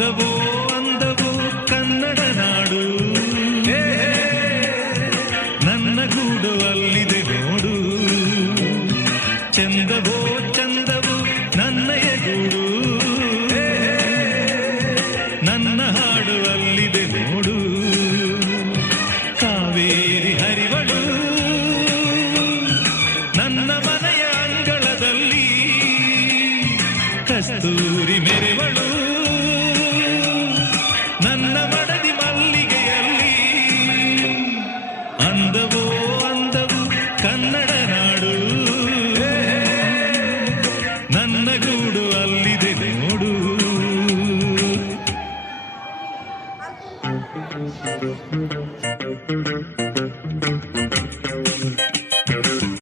ಅಂದವೋ ಅಂದವೋ ಕನ್ನಡ ನಾಡು, ನನ್ನ ಗೂಡು ಅಲ್ಲಿದೆ ನೋಡು. ಚಂದವೋ ಚಂದವೋ ನನ್ನಯ ಗೂಡು, ನನ್ನ ಹಾಡು ಅಲ್ಲಿದೆ ನೋಡು. ಕಾವೇರಿ ಹರಿವಳು ನನ್ನ ಮನೆಯ ಅಂಗಳದಲ್ಲಿ, ಕಸ್ತೂರಿ ಮೆರೆವಳು ನನ್ನ ಮಡದಿ ಮಲ್ಲಿಗೆಯಲ್ಲಿ. ಅಂದವೋ ಅಂದವು ಕನ್ನಡ ನಾಡು.